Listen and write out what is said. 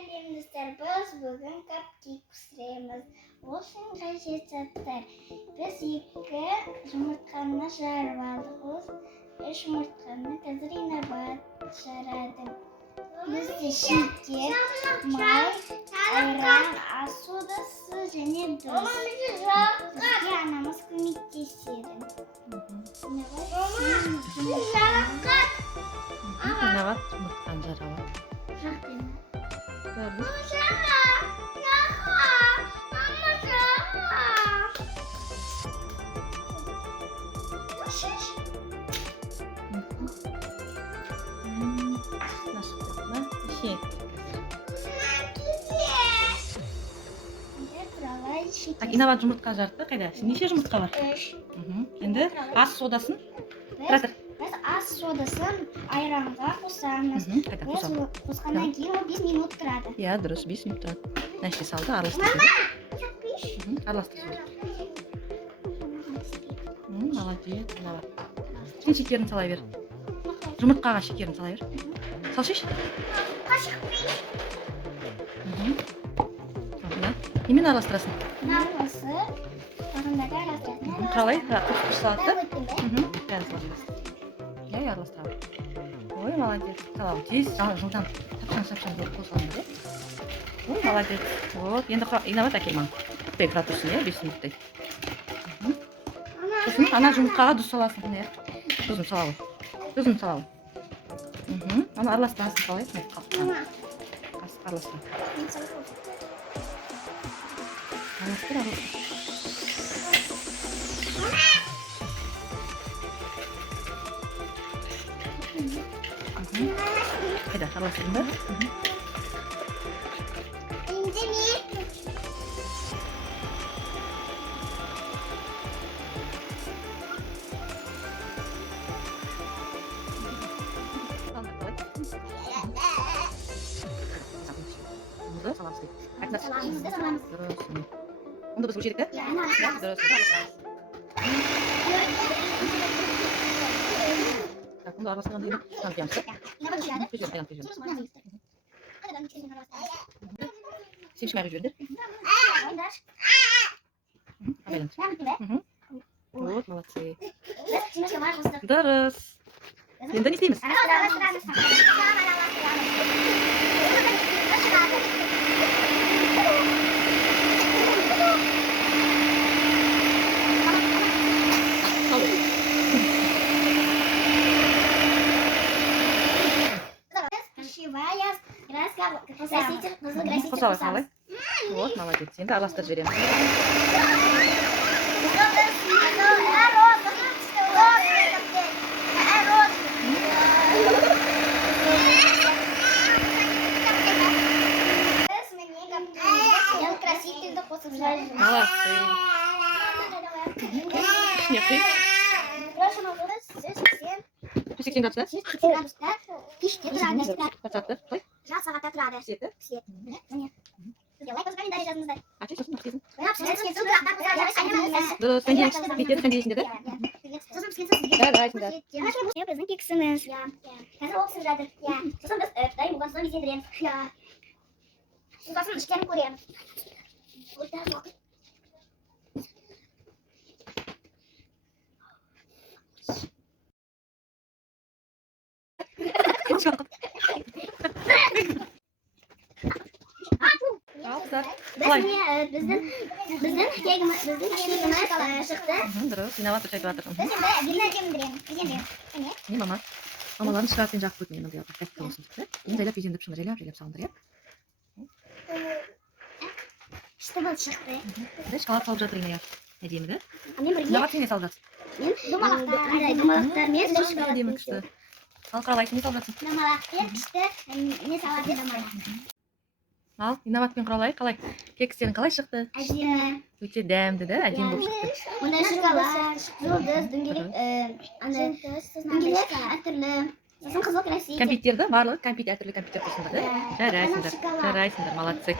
сәлемдестер, біз бүгін капкейк пісіреміз. Ол үшін қажет заттар. Біз 2 жұмыртқаны жарып алдық. 3 жұмыртқаны қазір инабат жарады. Бізде шекер, май, айран, ас содасы және тұз. Бізге анамыз көмектеседі. Инабат жұмыртқаны жаралады. Так, инабат жұмыртқа жарды. Қайда? Неше жұмыртқа бар? 3. Енді ас содасын Біз ас содасын айранға қосамыз. Қайда Біз қосамыз? қосқаннан кейін ол 5 минут тұрады. Иә, дұрыс, 5 минут тұрады. Нәшке салды, араластырды. Араластырды. Молодец, инабат. Сен шекерін сала бер. Жұмыртқаға шекерін сала бер. Сал шеш. Немен араластырасың? Намысы бағындағы араластырады. Қалай? Қосқыш салатты? Бәрін сала бересің. Иә, араластырады. Ой, молодец. Салам. Тез, жылдан шапшаң болып қосылыңдар, иә? Ой, молодец. Вот, енді инабат әкел маған. Күтпей тұра тұрсын, иә, 5 минуттай. Сосын ана жұмыртқаға тұз саласың, иә? Тұзын сала ғой. Тұзын сала ғой. Аны араластырасың, қалай? Араластыр. Қайда, араластырдың ба? Мұзды саламыз дейді. Дұрыс. Оны біз өлшедік, та? Дұрыс. Так, мұнда араластырған деймін. Қант қиямыз, Сен шымайғы жібердер. Вот, молодцы. Дұрыс. Енді не істейміз? Қосалай, қалай? Вот, молодец. Енді араластырып жібереміз. Молодцы. Не құй. 180 градуста? 180 градуста пеште тұрады. Қачатты? Қой? Жарты сағатта тұрады. Піседі? Міне. Лайк басып комментарий жазыңыздар. Açın, sosun açın. Дұрыс, Дұрыс, көндейсіңдер, да? Біздің кексіміз. Қазір ол пісіп жатыр. Сосын біз дайын болған соң безендіреміз. Сосын іштерін көреміз. Біздің кегіміз шықты. Дұрыс, инабат тұршайтып жатыр. Біз енді безендіреміз. Не, мама? Мамаларын шығарып сен жақып өтмеймін, мындай тәтті болсын. Енді жайлап безендіп шыны жайлап салыңдар, иә? Шықты бұл шықты. Шоколад салып жатыр, иә. Әдемі, да? Мен бірге. Инабат сен не салып жатсың? Мен думалақтар. Мен Әдемі күшті. Ал Құралай, сен не салып жатсың? Думалақтар күшті. Не салады думалақтар. Ал, Инабатпен Құралай, қалай? Кекстерің қалай шықты? Әдемі. Өте дәмді, да? Әдемі болып шықты. Онда шоколад, жұлдыз, дөңгелек әртүрлі. Сосын қызыл красивый. Кәмпиттерді, барлығы кәмпит, әртүрлі кәмпиттер қосыңдар, да? Жарайсыңдар, молодцы.